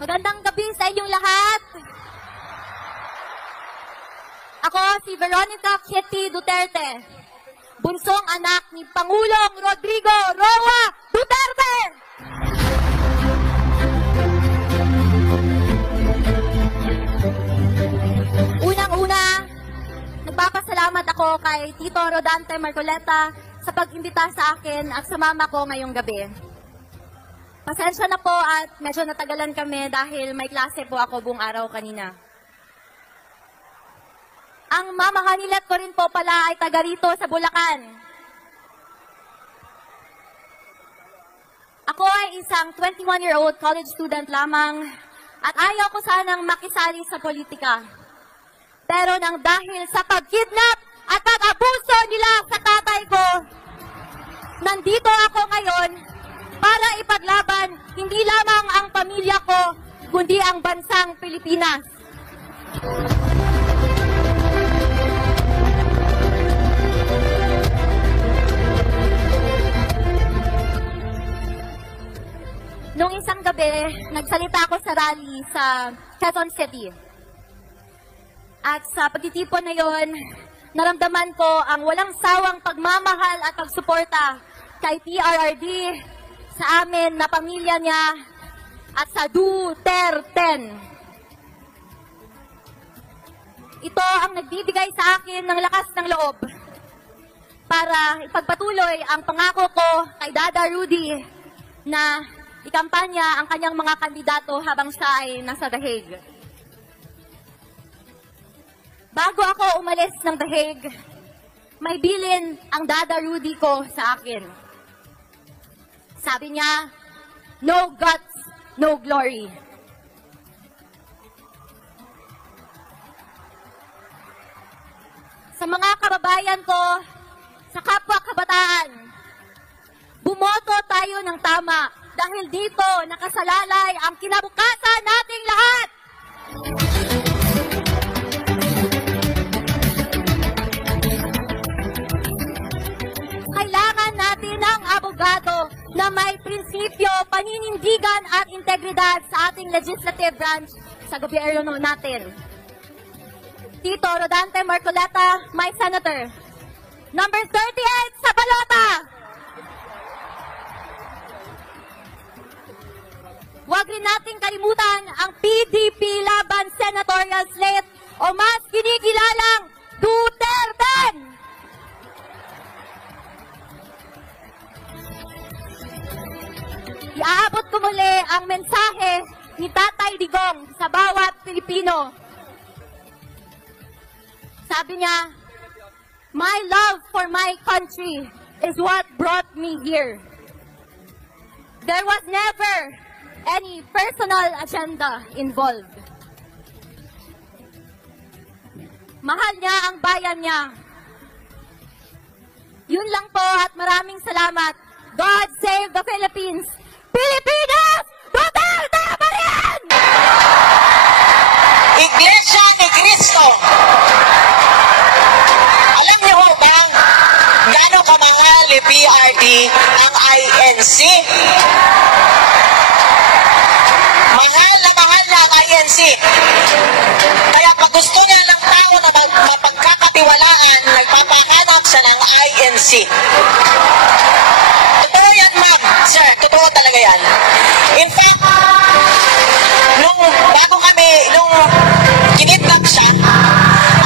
Magandang gabi sa inyong lahat. Ako si Veronica Kitty Duterte, bunsong anak ni Pangulong Rodrigo Roa Duterte. Unang-una, nagpapasalamat ako kay Tito Rodante Marcoleta sa pag-imbita sa akin at sa mama ko ngayong gabi. Pasensya na po at medyo natagalan kami dahil may klase po ako buong araw kanina. Ang mama kanilat ko rin po pala ay taga rito sa Bulacan. Ako ay isang 21-year-old college student lamang at ayaw ko sanang makisali sa politika. Pero nang dahil sa pag-kidnap at pag-abuso nila sa tatay ko, nandito ako ngayon para ipaglaban hindi lamang ang pamilya ko, kundi ang bansang Pilipinas. Noong isang gabi, nagsalita ako sa rally sa Quezon City. At sa pagtitipon na yon, naramdaman ko ang walang sawang pagmamahal at pagsuporta kay PRRD, sa amin na pamilya niya, at sa Duterte. Ito ang nagbibigay sa akin ng lakas ng loob para ipagpatuloy ang pangako ko kay Dada Rudy na ikampanya ang kanyang mga kandidato habang siya ay nasa The Hague. Bago ako umalis ng The Hague, may bilin ang Dada Rudy ko sa akin. Sabi niya, no guts, no glory. Sa mga kababayan ko, sa kapwa kabataan, bumoto tayo ng tama dahil dito nakasalalay ang kinabukasan nating lahat. Kailangan natin ng abogado na may prinsipyo, paninindigan at integridad sa ating legislative branch sa gobyerno natin. Tito Rodante Marcoleta, my senator. Number 38 sa balota. Huwag rin nating kalimutan ang PDP laban senatorial slate o mas kinikilalang Duterte. Iaabot ko muli ang mensahe ni Tatay Digong sa bawat Pilipino. Sabi niya, my love for my country is what brought me here. There was never any personal agenda involved. Mahal niya ang bayan niya. Yun lang po at maraming salamat. God save the Philippines! Pilipinas! Duterte pa rin! Iglesia ni Cristo. Alam niyo ho ba gaano kamahal ni PRD ang INC? Mahal na ang INC. Kaya pag gusto niya ng tao na mapagkakatiwalaan, nagpapahanap siya ng INC. Totoo yan, ma'am. Sir, totoo talaga yan. In fact, nung kinidnap siya,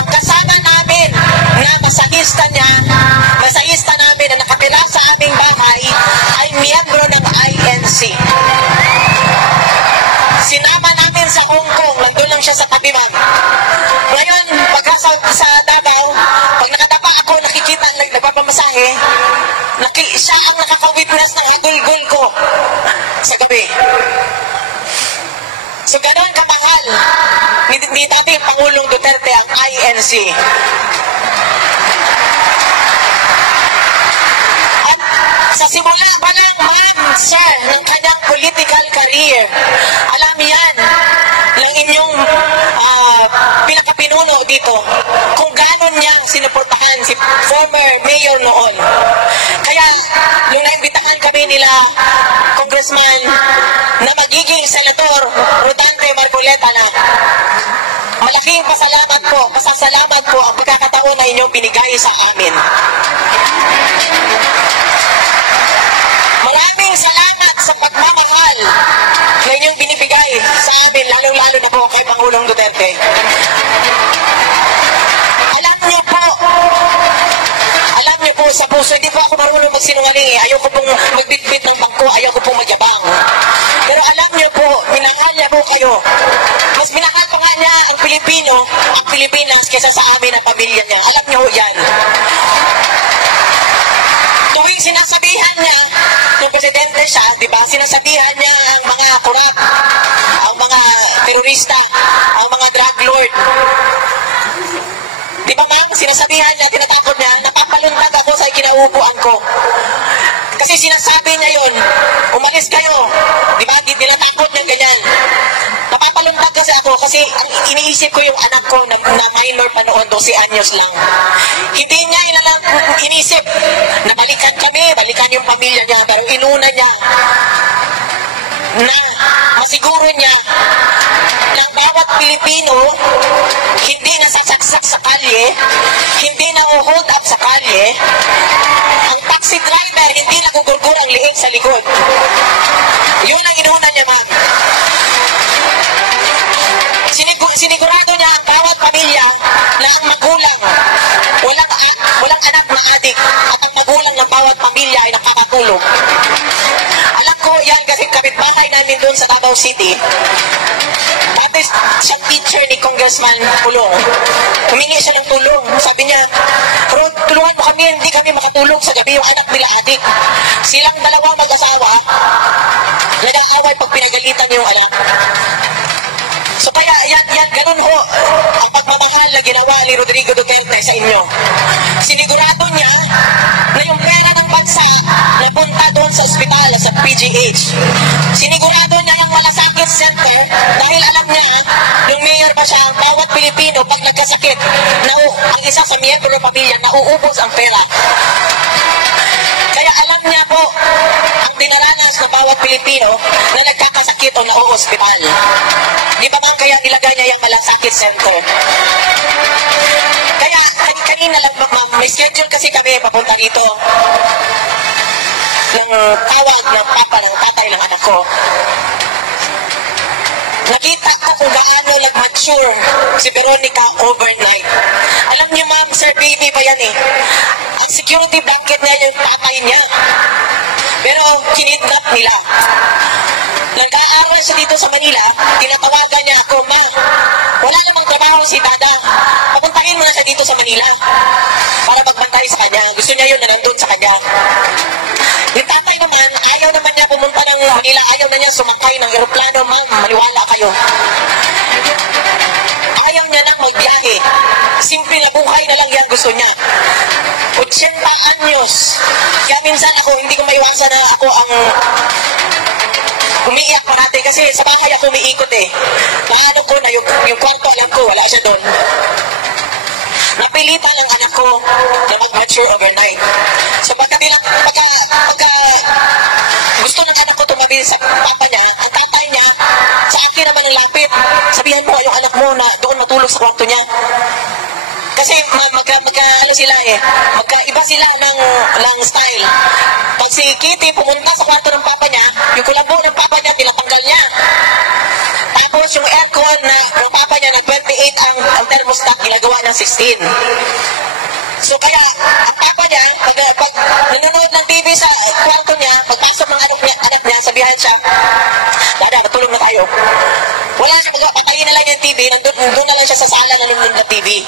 ang kasama namin na masahista namin na nakatira sa aming bahay ay miyembro ng INC. Sinama namin sa Hong Kong, nandun lang siya sa tabi, ma'am. Ngayon, pagka sa Davao, pag nakatapa ako, nakikita, nagpapamasahe, siya ang nakaka-witness ng hagulgul ko sa gabi. So, ganoon kamahal ni dating Pangulong Duterte ang INC. At sa simula pa lang, ma'am, sir, ng kanyang political career, alam yan ng inyong pinakapinuno pinuno dito kung gano'n niyang sinuportahan si former mayor noon. Kaya, nung naimbitahan kami nila, Congressman, na magiging Senator Rodante Marcoleta na, malaking pasasalamat po ang pagkakataon na inyong binigay sa amin. Maraming salamat sa pagmamahal na inyong binibigay sa amin, lalong-lalo na po kay Pangulong Duterte. Alam niyo po sa puso, hindi po ako marunong magsinungaling eh. Ayoko pong magbitbit ng bangko, ayoko pong magyabang. Pero alam niyo po, minahal niya po kayo. Mas minahal pa nga niya ang Pilipino, ang Pilipinas, kaysa sa amin ang pamilya niya. Alam niyo yan. Tuwing sinasabihan niya, nung presidente siya, di ba, sinasabihan niya ang mga korap, ang mga terorista, ang mga drug lord. Di ba ma'am, sinasabihan niya, tinatakot niya, napapaluntag ako sa kinaupuan ko. Kasi sinasabi niya yun, umalis kayo. Di ba, tinatakot niya ganyan. Napapaluntag kasi ako kasi iniisip ko yung anak ko na minor pa noon, 12 anyos lang. Hindi niya iniisip na balikan yung pamilya niya, pero inuna niya na masiguro niya ng bawat Pilipino hindi nasasaksak sa kalye, hindi na-hold up sa kalye, ang taxi driver hindi nagugurgur ang liig sa likod. Yun ang inuna niya, ma'am. Sinigurado niya ang bawat pamilya na ang magulang, walang anak na adik, at ang magulang ng bawat pamilya ay nakakatulong. Alam ko yan kasi kapitbahay namin doon sa Davao City. Dati siyang teacher ni Congressman Pulong. Humingi siya ng tulong. Sabi niya, Rod, tulungan mo kami, hindi kami makatulong sa gabi, yung anak nila adik. Silang dalawang mag-asawa, nag-aaway pag pinagalitan yung anak. So kaya yan, ganun ho ang pagmamahal na ginawa ni Rodrigo Duterte sa inyo. Sinigurado niya na yung pera ng bansa napunta doon sa ospital, sa PGH. Sinigurado niya yung Malasakit Center dahil alam niya, nung mayor pa siya, ang bawat Pilipino pag nagkasakit, ang isa sa miyembro ng pamilya, nauubos ang pera. Kaya alam niya po ang dinaranas ng bawat Pilipino na nagkakasakit o nauospital. Di ba ma'am, kaya nilagay niya yung Malasakit Center. Kaya kanina lang ma'am, may schedule kasi kami papunta dito ng tawag ng papa ng tatay ng anak ko. Nakita ko kung gaano nag-mature si Veronica overnight. Alam niyo ma'am, sir, baby pa yan eh. Ang security blanket niya yung tatay niya. Pero kinidnap nila. Nag-aaral siya dito sa Manila, tinatawagan niya ako, ma, wala namang trabaho si Dada. Papuntahin mo na siya dito sa Manila para magbantay sa kanya. Gusto niya yun na nandun sa kanya. Yung tatay naman, ayaw naman niya pumunta ng Manila, ayaw na niya sumakay ng eroplano, ma'am, maniwala kayo. Ayaw niya nang magbiyahe. Simple na buhay na lang yan gusto niya. 80 anyos. Kaya minsan ako, hindi ko maiwasan na ako ang umiiyak parati kasi sa bahay ako umiikot eh. Naano ko na yung kwarto, alam ko, wala siya doon. Napilitan ng anak ko na mag-mature overnight. So pagka gusto ng anak ko tumabi sa papa niya, ang tatay niya, sa akin naman ang lapit. Sabihan mo yung anak mo na doon matulog sa kwarto niya. Kasi ano sila eh, magkaiba sila ng style. Pag si Kitty pumunta sa kwarto ng papa niya, yung kulabo ng papa niya, tinatanggal niya. Tapos yung aircon ng papa niya, nag-28 ang thermostat, ginagawa ng 16. So kaya, ang papa niya, pag nanonood ng TV sa kwarto niya, pagpasok ng anak niya, sabihan siya, Dada, matulog na tayo. Wala siya, patayin na lang yung TV, nandun na lang siya sa sala nanonood ng TV.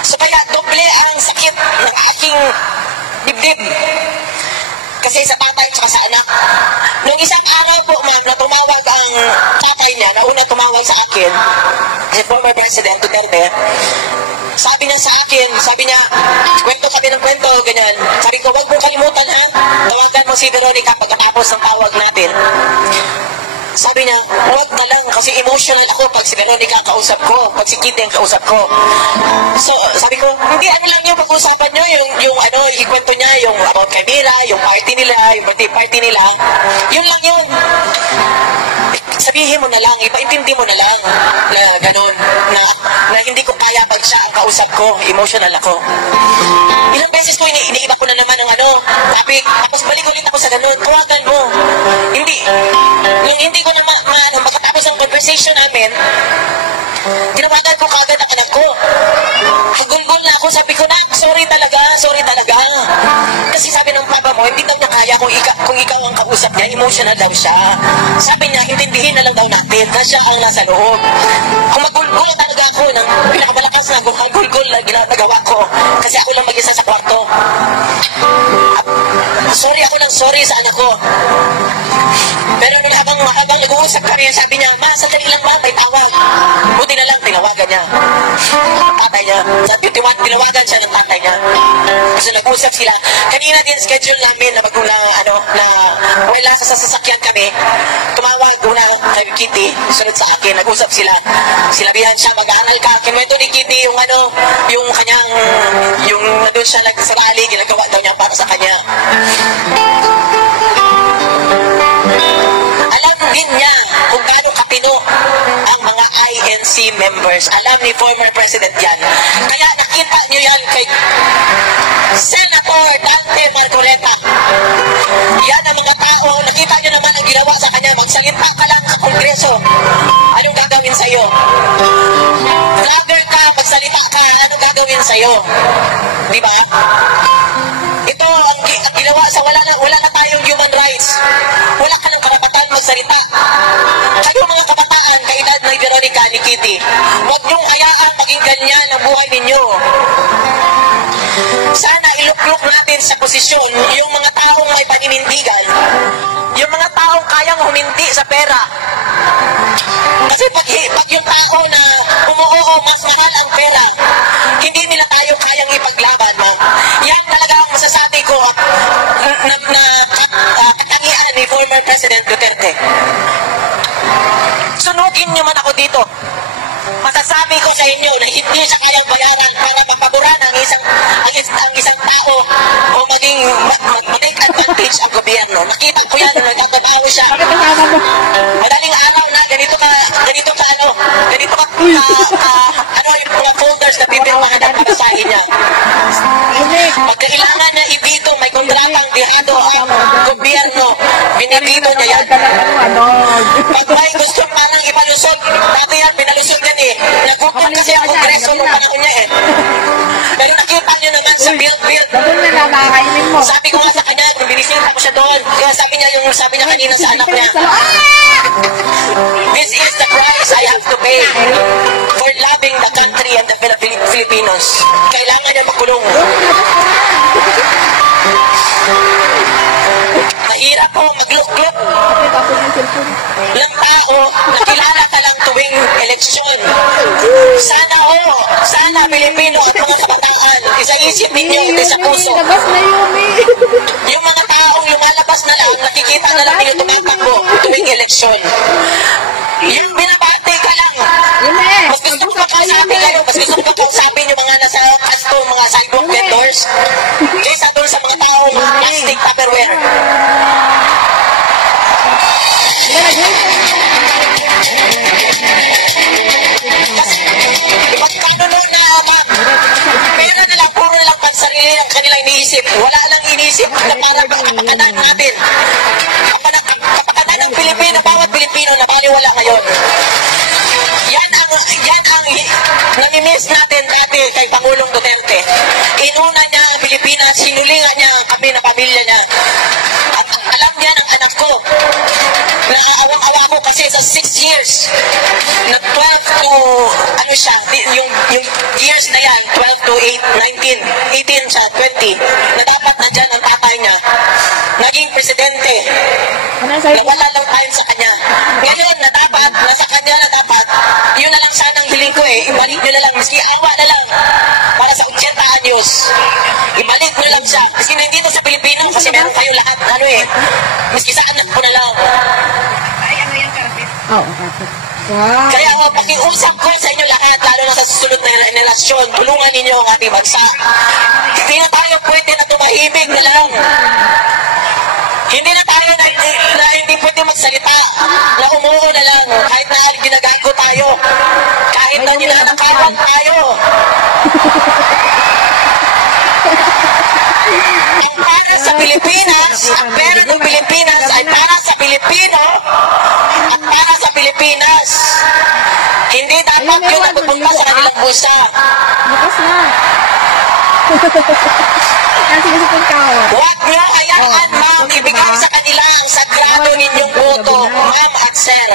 So kaya, doble ang sakit ng aking dibdib. Kasi sa tatay at sa anak. Nung isang araw po, ma'am, na tumawag ang tatay niya, nauna tumawag sa akin, si former President Duterte, sabi niya sa akin, sabi niya, kwento kami ng kwento, ganyan. Sabi ko, wag mo kalimutan ha, tawagan mo si Veronica pagkatapos ng tawag natin. Sabi niya, huwag na lang kasi emotional ako pag si Veronica ang kausap ko, pag si Kitty ang kausap ko. So, sabi ko, hindi, ano lang yung pag-usapan nyo, yung ano, ikwento niya, yung about kay Mira, yung party nila, yung birthday party nila. Yun lang yun. Sabihin mo na lang, ipaintindi mo na lang na ganun, na hindi ko kaya pag siya ang kausap ko, emotional ako. Ilang beses ko iniiba ko na naman ng ano, topic, tapos balik ulit ako sa ganun, tawagan mo. Hindi, nung hindi ko na makatapos ang conversation namin, tinawagan ko kaagad ang anak ko. Hagulgol na ako, sabi ko na, sorry talaga. Kasi sabi ng papa mo, hindi daw niya kaya kung ikaw ang kausap niya, emotional daw siya. Sabi niya, intindihin na lang daw natin na siya ang nasa loob. Kung magulgol talaga ako ng pinakamalakas na gulgol na ginagawa ko, kasi ako lang mag-isa sa kwarto. Sorry ako ng sorry sa anak ko. Pero nung habang nag-uusap kami, sabi niya, ma, sandali lang ba, may tawag. Buti na lang, tinawagan niya. Tatay niya. Tinawagan siya ng tatay niya. Kasi nag-usap sila. Kanina din schedule namin na na wala sa sasakyan kami. Tumawag una kay Kitty, sunod sa akin. Nag-usap sila. Silabihan siya, mag-aaral ka. Kinwento ni Kitty yung kanyang, yung nandun siya sa rally, ginagawa daw niya para sa kanya. Alam din niya kung gaano katino ang mga INC members. Alam ni former President yan. Kaya nakita niyo yan kay Senator Dante Marcoleta. Yan ang mga tao. Nakita niyo naman ang ginawa sa kanya. Magsalita ka lang sa Kongreso. Anong gagawin sa'yo? Vlogger ka, magsalita ka. Anong gagawin sa'yo? Diba? Ito ang ginawa sa wala na tayong human rights. Wala ka ng karapatan magsalita. Kayo mga kabataan, kaedad ng Veronica ni Kitty, huwag niyong hayaan maging ganyan ang buhay ninyo. Sana ilukluk natin sa posisyon yung mga taong may paninindigan, yung mga taong kayang huminti sa pera. Kasi pag yung tao na umuoo, mas mahal ang pera, hindi nila tayo kayang ipaglaban. Yan talaga ang masasabi ko na katangian ni former President Duterte. Sunugin niyo man ako dito. Masasabi ko sa inyo na hindi siya kayang bayaran para mapaboran ang isang tao o maging mag-take advantage ang gobyerno. Nakita ko yan nung nagtatrabaho siya. Madaling araw na ganito ka yung mga folders na pipirmahan ang pasahin niya. Pag kailangan na ibito, may kontratang dihado ang gobyerno, binibito niya yan. Pag may gusto parang ipalusot, dati yan, pinalusot yan eh. Nagpupun kasi ang Kongreso nung panahon niya eh. Pero nakita niyo naman sa build. Sabi ko nga sa kanya, nung binisita ko siya doon, kaya sabi niya kanina sa anak niya, this is the price I have to pay for loving the country and the Filipinos. Kailangan niya makulong. Mahirap po magluklok ng tao na kilala ka lang tuwing eleksyon. Sana Pilipino at mga kabataan, isa-isip ninyo, isa puso. Yung mga taong lumalabas na lang, nakikita na lang ninyo tumatakbo tuwing eleksyon. Yung binabati ka lang. Mas gusto ko kausapin kayo, mas gusto ko kausapin yung mga nasa kasto, mga sidewalk vendors, kaysa doon sa mga taong plastic Tupperware. Magkano noon na pera na lang, puro na lang pansarili ang kanilang iniisip. Wala lang iniisip na para kapakanan natin. Kapakanan ng Pilipino, bawat Pilipino na baliwala ngayon. Yan ang namimiss natin dati kay Pangulong Duterte. Inuna niya ang Pilipinas, sinulingan niya kami na pamilya niya. At alam niya ng anak ko, naaawang-awa ko kasi sa 6 years, na 12 to, yung years na yan, 12 to 18 siya, 20, na dapat nandyan ang tatay niya, naging presidente, nawala lang time sa kanya. Ngayon, nasa kanya na dapat, yun na lang sanang hiling ko eh, ibalik nyo na lang, miski awa na lang, para sa 80 anyos, ibalik nyo lang siya, miski na dito sa Pilipino, kasi meron kayo lahat, miski sa anak ko na lang. Ay, ano yan, Oh, wow. Kaya pakiusap ko sa inyo lahat, lalo na sa susunod na relasyon, tulungan ninyo ang ating bansa. Hindi na tayo pwede na tumahimik na lang. Hindi na tayo na hindi pwede magsalita, na umuo na lang, kahit na ginagago tayo, kahit na ninanakawan tayo. Ang para sa Pilipinas, ang pera ng Pilipinas ay para sa Pilipino at para sa Pilipinas. Hindi dapat yun ang pupunta sa kanilang bulsa. Bukas na. Kasi gusto kong tao. Huwag nyo hayaan, ma'am, ibigay sa kanila ang sagrado ninyong boto, ma'am at sir.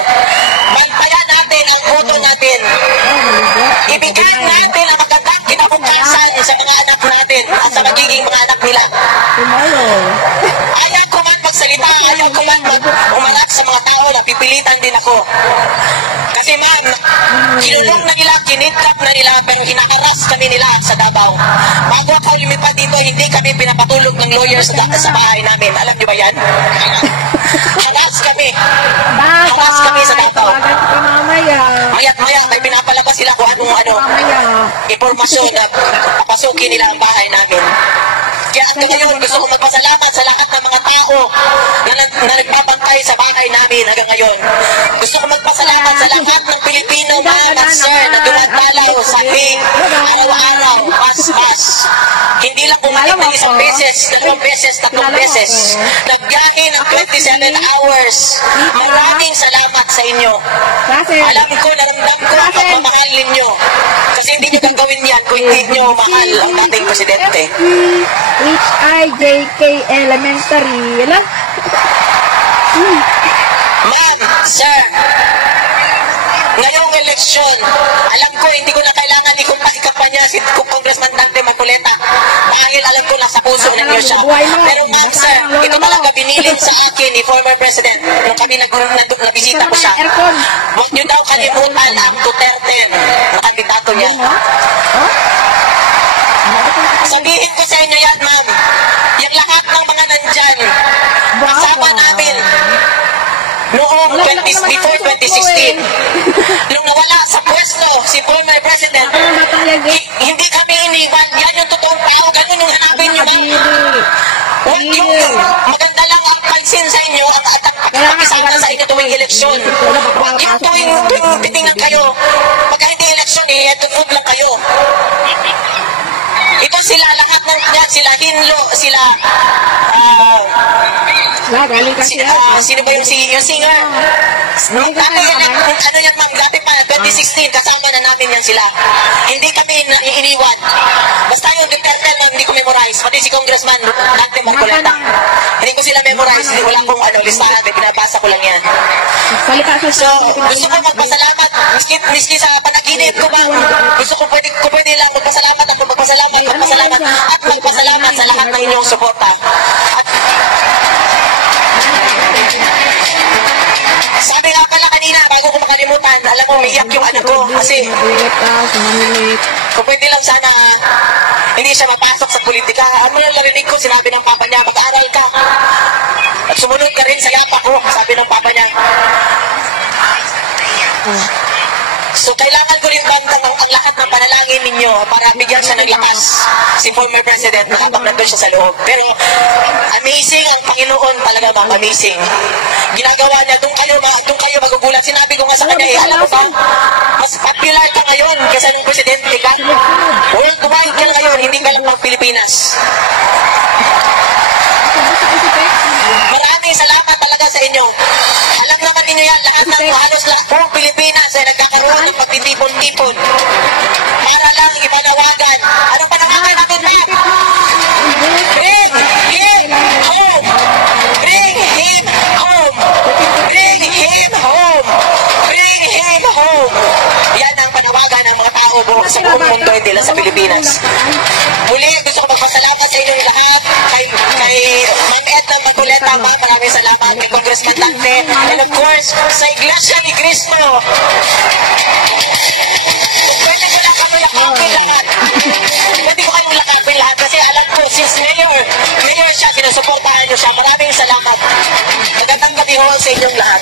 Bantayan natin ang boto natin. Ibigay natin ang magandang kinabukasan sa mga anak natin at sa magiging mga anak nila. Tomorrow. Ayaw ko man magsalita, ayaw ko man umalat sa mga tao na pipilitan din ako. Kasi ma'am, kinulong na nila, kinidnap na nila, pero hinakaras kami nila sa Davao. Bago ako lumipad dito, hindi kami pinapatulog ng lawyer sa bahay namin. Alam niyo ba yan? Haras kami. Haras kami sa Davao. Tawagan ko mamaya. Mayat-maya, may pinapalabas sila kung anong Mamaya. impormasyon na papasukin nila ang bahay namin. Kaya hanggang ngayon, gusto ko magpasalamat sa lahat ng mga tao na nagbabantay sa bahay namin hanggang ngayon. Gusto ko magpasalamat sa lahat ng Pilipino, ma'am at sir, na dumadalaw sa aking araw-araw, mas. Hindi lang bumalik ng isang beses, dalawang beses, tatlong beses. Nagbiyahe ng 27 hours. Maraming salamat sa inyo. Kasi, Alam ko, naramdam ko ang pagmamahal ninyo. Kasi hindi nyo gagawin yan kung hindi nyo mahal ang dating presidente. HIJK Elementary. Alam? Ma'am, sir, ngayong eleksyon, alam ko hindi ko na kailangan ikampanya si Congressman Dante Marcoleta dahil alam ko nasa puso ninyo siya. Pero ma'am, sir, ito talaga binilin sa akin ni former president nung kami nabisita ko siya. Huwag nyo daw kalimutan ang Duterte na kandidato niya. Sabihin ko sa inyo yan, ma'am, yung lahat ng mga nandyan, kasama namin noong before 2016, nung nawala sa pwesto si former president, hindi kami iniwan. Yan yung totoong tao. Ganun yung hanapin nyo, ma'am. Huwag yung maganda lang ang pansin sa inyo at pakisanan sa inyo tuwing eleksyon. Huwag yung tuwing titingnan kayo. Pagka hindi eleksyon, tungkod lang kayo. Ito sila, lahat ng yan, sila Hinlo, sila sino ba yung singer? Dati yan, ano yan ma'am, dati pa, 2016, kasama na namin yan sila. Hindi kami iniwan. Basta yung Duterte, hindi ko memorize. Pati si Congressman Dante Marcoleta. Hindi ko sila memorize. Wala akong listahan, may binabasa ko lang yan. So, gusto ko magpasalamat, miski sa panaginip ko ma'am, gusto ko pwede lang magpasalamat at magpasalamat sa lahat ng inyong suporta. At sabi nga pala kanina, bago ko makalimutan, alam mo, umiyak yung anak ko kasi kung pwede lang sana hindi siya mapasok sa politika. Ano lang narinig ko, sinabi ng papa niya, mag-aral ka at sumunod ka rin sa yapa ko, sabi ng papa niya. So, kailangan ko rin bang ang lahat ng panalangin ninyo para bigyan siya ng lakas si former president na habang nandun siya sa loob. Pero, amazing ang Panginoon talaga, ma'am, amazing. Ginagawa niya, doon kayo magugulat. Sinabi ko nga sa kanya, alam mo ba, mas popular ka ngayon kaysa ng presidente ka. Worldwide ka na ngayon, hindi ka lang ng Pilipinas. Maraming salamat talaga sa inyo. Alam naman ninyo yan, lahat ng halos buong Pilipinas ay nagkakaroon ng pagtitipon-tipon para lang ipanawagan. Anong panawagan natin, ma'am? Bring him home! Bring him home! Bring him home! Bring him home! Yan ang panawagan ng mga tao sa buong mundo, hindi lang sa Pilipinas. Muli, gusto ko magpasalamat sa inyong lahat, kay Ma'am Edna Marcoleta, ma'am, maraming salamat, kay Congressman Dante, and of course, sa Iglesia ni Cristo. Pwede ko lang kami lakapin lahat. Pwede ko kayong lakapin lahat kasi alam ko, since mayor siya, sinusuportahan niyo siya. Maraming salamat. magandang gabi ho sa inyong lahat.